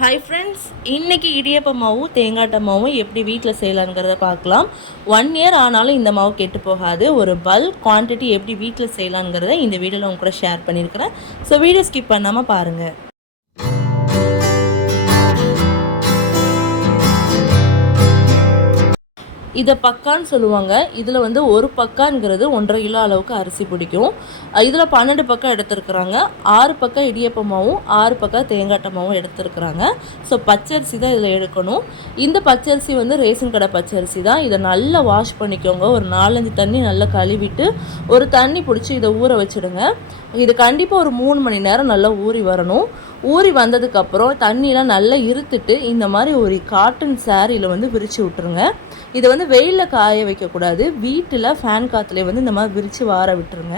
Hi friends இன்றைக்கி இடியப்ப மாவும் தேங்காட்ட மாவும் எப்படி வீட்டில் செய்யலாங்கிறத பார்க்கலாம். ஒன் இயர் ஆனாலும் இந்த மாவு கெட்டு போகாது. ஒரு பல்க் குவான்டிட்டி எப்படி வீட்டில் செய்யலாங்கிறத இந்த வீடியோவில் உங்க கூட ஷேர் பண்ணியிருக்கிறேன் ஸோ வீடியோ ஸ்கிப் பண்ணாமல் பாருங்கள் இதை பக்கான்னு சொல்லுவாங்க. இதில் வந்து ஒரு பக்காங்கிறது ஒன்றரை கிலோ அளவுக்கு அரிசி பிடிக்கும். இதில் பன்னெண்டு பக்கம் எடுத்துருக்குறாங்க. ஆறு பக்கம் இடியப்பமாகவும் ஆறு பக்கம் தேங்காட்டமாகவும் எடுத்துருக்குறாங்க. ஸோ பச்சரிசி தான் இதில் எடுக்கணும். இந்த பச்சரிசி வந்து ரேஷன் கடை பச்சரிசி தான். இதை நல்லா வாஷ் பண்ணிக்கோங்க. ஒரு நாலஞ்சு தண்ணி நல்லா கழுவிட்டு ஒரு தண்ணி பிடிச்சி இதை ஊற வச்சுடுங்க. இது கண்டிப்பாக ஒரு மூணு மணி நேரம் நல்லா ஊறி வரணும். ஊறி வந்ததுக்கப்புறம் தண்ணியெலாம் நல்லா இருத்துட்டு இந்த மாதிரி ஒரு காட்டன் சாரியில் வந்து விரித்து விட்டுருங்க. இதை வந்து வெயிலில் காய வைக்கக்கூடாது. வீட்டில் ஃபேன் காற்றுலேயே வந்து இந்த மாதிரி விரித்து வார விட்டுருங்க.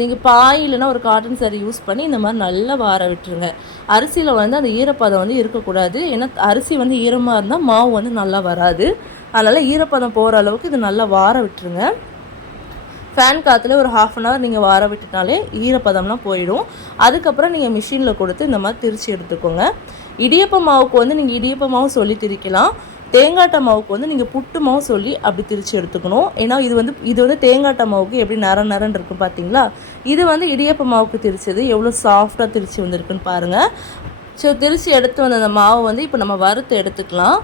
நீங்கள் பாய் இல்லைன்னா ஒரு காட்டன் சாரி யூஸ் பண்ணி இந்த மாதிரி நல்லா வார விட்டுருங்க. அரிசியில் வந்து அந்த ஈரப்பதம் வந்து இருக்கக்கூடாது. ஏன்னா அரிசி வந்து ஈரமாக இருந்தால் மாவு வந்து நல்லா வராது. அதனால் ஈரப்பதம் போகிற அளவுக்கு இது நல்லா வார விட்டுருங்க. ஃபேன் காற்றுல ஒரு ஹாஃப் அன் ஹவர் நீங்கள் வார விட்டுனாலே ஈரப்பதம்லாம் போயிடும். அதுக்கப்புறம் நீங்கள் மிஷினில் கொடுத்து இந்த மாதிரி திரிச்சு எடுத்துக்கோங்க. இடியப்ப மாவுக்கு வந்து நீங்கள் இடியப்ப மாவு சொல்லி திரிக்கலாம். தேங்காட்ட மாவுக்கு வந்து நீங்கள் புட்டு மாவு சொல்லி அப்படி திரித்து எடுத்துக்கணும். ஏன்னா இது வந்து இது வந்து தேங்காட்ட மாவுக்கு எப்படி நர நரன் இருக்கும் பார்த்தீங்களா இது வந்து இடியப்ப மாவுக்கு திரிச்சது. எவ்வளோ சாஃப்டாக திரிச்சு வந்திருக்குன்னு பாருங்கள் ஸோ திரித்து எடுத்து வந்த அந்த மாவை வந்து இப்போ நம்ம வறுத்து எடுத்துக்கலாம்.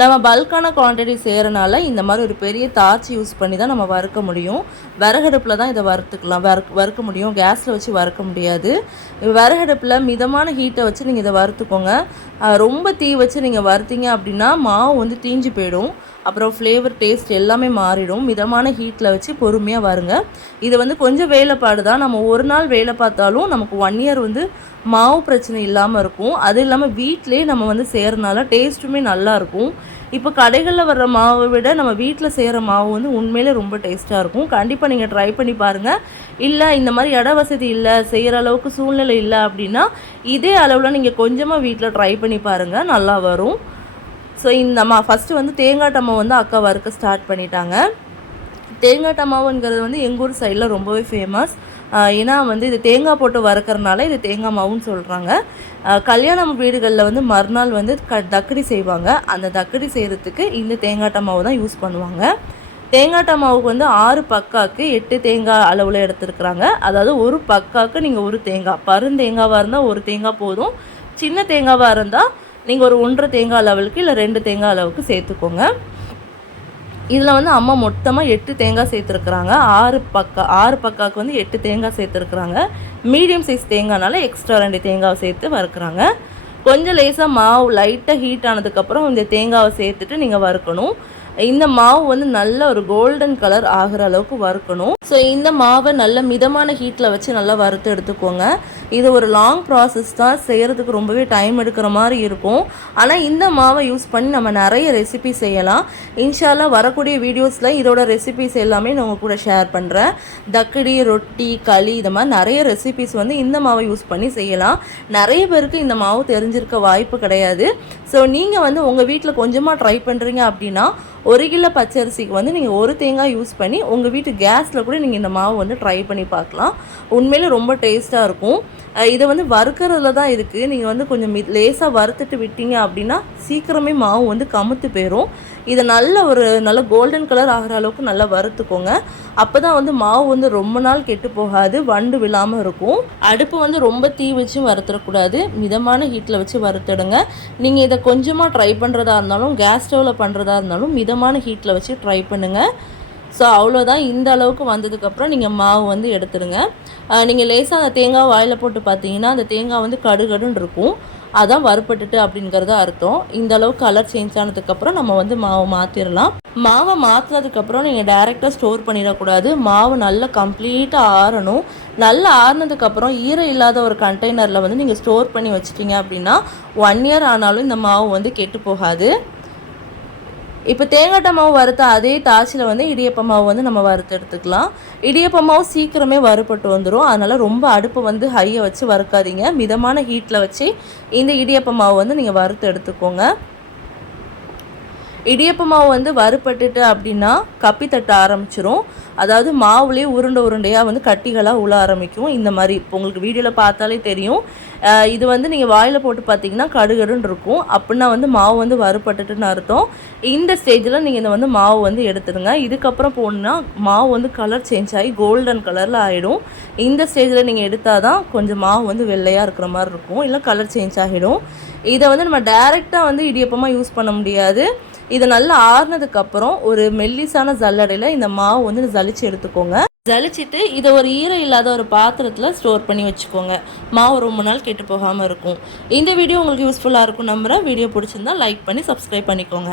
நம்ம பல்கான குவான்டிட்டி செய்கிறனால இந்த மாதிரி ஒரு பெரிய தார்ச்சி யூஸ் பண்ணி தான் நம்ம வறுக்க முடியும். விறகடுப்பில் தான் இதை வறுத்துக்கலாம். வறுக்க வறுக்க முடியும். கேஸில் வச்சு வறுக்க முடியாது. விறகடுப்பில் மிதமான ஹீட்டை வச்சு நீங்கள் இதை வறுத்துக்கோங்க. ரொம்ப தீ வச்சு நீங்கள் வறுத்தீங்க அப்படின்னா மாவு வந்து தீஞ்சு போயிடும். அப்புறம் ஃப்ளேவர் டேஸ்ட் எல்லாமே மாறிடும். மிதமான ஹீட்டில் வச்சு பொறுமையாக வருங்க. இது வந்து கொஞ்சம் வேலைப்பாடு தான். நம்ம ஒரு நாள் வேலை பார்த்தாலும் நமக்கு ஒன் இயர் வந்து மாவு பிரச்சனை இல்லாமல் இருக்கும். அது இல்லாமல் வீட்டிலே நம்ம வந்து செய்கிறனால டேஸ்ட்டுமே நல்லாயிருக்கும் இப்போ கடைகளில் வர்ற மாவை விட நம்ம வீட்டில் செய்கிற மாவு வந்து உண்மையிலே ரொம்ப டேஸ்ட்டாக இருக்கும். கண்டிப்பாக நீங்கள் ட்ரை பண்ணி பாருங்கள் இல்லை இந்த மாதிரி இட வசதி இல்லை செய்கிற அளவுக்கு சூழ்நிலை இல்லை அப்படின்னா இதே அளவில் நீங்கள் கொஞ்சமாக வீட்டில் ட்ரை பண்ணி பாருங்கள் நல்லா வரும். ஸோ இந்த மா ஃபஸ்ட்டு வந்து தேங்காய் வந்து அக்கா வறுக்க ஸ்டார்ட் பண்ணிட்டாங்க. தேங்காய் மாவுங்கிறது வந்து எங்கள் ஊர் சைடில் ரொம்பவே ஃபேமஸ் ஏன்னா வந்து இது தேங்காய் போட்டு வறுக்கிறனால இது தேங்காய் மாவுன்னு சொல்கிறாங்க கல்யாணம் வீடுகளில் வந்து மறுநாள் வந்து க தக்கடி செய்வாங்க. அந்த தக்கடி செய்கிறதுக்கு இந்த தேங்காட்ட மாவு தான் யூஸ் பண்ணுவாங்க. தேங்காட்ட மாவுக்கு வந்து ஆறு பக்காவுக்கு எட்டு தேங்காய் அளவில் எடுத்துருக்குறாங்க. அதாவது ஒரு பக்காவுக்கு நீங்கள் ஒரு தேங்காய் பருந்தேங்காவாக இருந்தால் ஒரு தேங்காய் போதும். சின்ன தேங்காவாக இருந்தால் நீங்கள் ஒரு ஒன்றரை தேங்காய் அளவுக்கு இல்லை ரெண்டு தேங்காய் அளவுக்கு சேர்த்துக்கோங்க. இதில் வந்து அம்மா மொத்தமாக எட்டு தேங்காய் சேர்த்துருக்குறாங்க. ஆறு பக்கா ஆறு பக்காவுக்கு வந்து எட்டு தேங்காய் சேர்த்துருக்குறாங்க. மீடியம் சைஸ் தேங்காய்னால எக்ஸ்ட்ரா ரெண்டு தேங்காவை சேர்த்து வறுக்கிறாங்க. கொஞ்சம் லேசாக மாவு லைட்டாக ஹீட் ஆனதுக்கப்புறம் இந்த தேங்காவை சேர்த்துட்டு நீங்கள் வறுக்கணும். இந்த மாவு வந்து நல்ல ஒரு கோல்டன் கலர் ஆகிற அளவுக்கு வறுக்கணும். ஸோ இந்த மாவை நல்ல மிதமான ஹீட்டில் வச்சு நல்லா வறுத்து எடுத்துக்கோங்க. இது ஒரு லாங் ப்ராசஸ் தான். செய்கிறதுக்கு ரொம்பவே டைம் எடுக்கிற மாதிரி இருக்கும். ஆனால் இந்த மாவை யூஸ் பண்ணி நம்ம நிறைய ரெசிபி செய்யலாம். இன்ஷால்லாம் வரக்கூடிய வீடியோஸில் இதோட ரெசிபிஸ் எல்லாமே நான் உங்கள் கூட ஷேர் பண்ணுறேன் தக்கடி ரொட்டி களி இது மாதிரி நிறைய ரெசிபிஸ் வந்து இந்த மாவை யூஸ் பண்ணி செய்யலாம். நிறைய பேருக்கு இந்த மாவு தெரிஞ்சிருக்க வாய்ப்பு கிடையாது. ஸோ நீங்கள் வந்து உங்கள் வீட்டில் கொஞ்சமாக ட்ரை பண்ணுறீங்க அப்படின்னா ஒரு கிலோ பச்சரிசிக்கு வந்து நீங்கள் ஒரு தேங்காய் யூஸ் பண்ணி உங்கள் வீட்டு கேஸில் கூட நீங்கள் இந்த மாவு வந்து ட்ரை பண்ணி பார்க்கலாம். உண்மையிலே ரொம்ப டேஸ்ட்டாக இருக்கும். இதை வந்து வறுக்கிறதுல தான் இருக்குது நீங்கள் வந்து கொஞ்சம் மி லேசாக வறுத்துட்டு விட்டீங்க அப்படின்னா சீக்கிரமே மாவு வந்து கமுத்து போயிடும் இதை நல்ல ஒரு நல்ல கோல்டன் கலர் ஆகிற அளவுக்கு நல்லா வறுத்துக்கோங்க. அப்போ தான் வந்து மாவு வந்து ரொம்ப நாள் கெட்டு போகாது வண்டு விழாமல் இருக்கும். அடுப்பு வந்து ரொம்ப தீ வச்சும் வறுத்துடக்கூடாது. மிதமான ஹீட்டில் வச்சு வறுத்துடுங்க. நீங்கள் இதை கொஞ்சமாக ட்ரை பண்ணுறதா இருந்தாலும் கேஸ் ஸ்டவ்வில் பண்ணுறதா இருந்தாலும் மிதமான ஹீட்டில் வச்சு ட்ரை பண்ணுங்கள் ஸோ அவ்வளோதான் இந்த அளவுக்கு வந்ததுக்கப்புறம் நீங்கள் மாவு வந்து எடுத்துடுங்க. நீங்கள் லேசாக அந்த தேங்காய் வாயில் போட்டு பார்த்தீங்கன்னா அந்த தேங்காய் வந்து கடுகடுன்னு இருக்கும். அதான் வறுப்பட்டுட்டு அப்படிங்கிறது அர்த்தம். இந்த அளவுக்கு கலர் சேஞ்ச் ஆனதுக்கப்புறம் நம்ம வந்து மாவை மாற்றிடலாம் மாவை மாற்றினதுக்கப்புறம் நீங்கள் டேரெக்டாக ஸ்டோர் பண்ணிடக்கூடாது மாவு நல்லா கம்ப்ளீட்டாக ஆறணும். நல்லா ஆறுனதுக்கப்புறம் ஈரம் இல்லாத ஒரு கண்டெய்னரில் வந்து நீங்கள் ஸ்டோர் பண்ணி வச்சிட்டிங்க அப்படின்னா ஒன் இயர் ஆனாலும் இந்த மாவு வந்து கெட்டு போகாது. இப்போ தேங்காட்டை மாவு வறுத்த அதே தாச்சில் வந்து இடியப்ப மாவு வந்து நம்ம வறுத்து எடுத்துக்கலாம். இடியப்ப மாவு சீக்கிரமே வறுப்பட்டு வந்துடும் அதனால் ரொம்ப அடுப்பு வந்து ஹையை வச்சு வறுக்காதீங்க. மிதமான ஹீட்டில் வச்சு இந்த இடியப்ப மாவு வந்து நீங்கள் வறுத்து எடுத்துக்கோங்க. இடியப்ப மாவு வந்து வறுபட்டுட்டு அப்படின்னா கப்பி தட்ட ஆரம்பிச்சிரும். அதாவது மாவுலேயே உருண்டை உருண்டையாக வந்து கட்டிகளாக உள்ள ஆரம்பிக்கும். இந்த மாதிரி இப்போ உங்களுக்கு வீடியோவில் பார்த்தாலே தெரியும். இது வந்து நீங்கள் வாயில் போட்டு பார்த்தீங்கன்னா கடுகடுன்னு இருக்கும். அப்படின்னா வந்து மாவு வந்து வறுபட்டுட்டுன்னு அர்த்தம். இந்த ஸ்டேஜில் நீங்கள் இந்த வந்து மாவு வந்து எடுத்துடுங்க. இதுக்கப்புறம் போகணுன்னா மாவு வந்து கலர் சேஞ்ச் ஆகி கோல்டன் கலரில் ஆகிடும் இந்த ஸ்டேஜில் நீங்கள் எடுத்தால் தான் கொஞ்சம் மாவு வந்து வெள்ளையாக இருக்கிற மாதிரி இருக்கும். இல்லை கலர் சேஞ்ச் ஆகிடும். இதை வந்து நம்ம டைரெக்டாக வந்து இடியப்பமாக யூஸ் பண்ண முடியாது. இது நல்லா ஆறுனதுக்கப்புறம் ஒரு மெல்லிசான ஜல்லடையில் இந்த மாவு வந்து ஜலிச்சு எடுத்துக்கோங்க. ஜலிச்சிட்டு இதை ஒரு ஈரம் இல்லாத ஒரு பாத்திரத்தில் ஸ்டோர் பண்ணி வச்சுக்கோங்க. மாவு ரொம்ப நாள் கெட்டு போகாமல் இருக்கும். இந்த வீடியோ உங்களுக்கு யூஸ்ஃபுல்லாக இருக்கும் நம்புகிறேன் வீடியோ பிடிச்சிருந்தா லைக் பண்ணி சப்ஸ்கிரைப் பண்ணிக்கோங்க.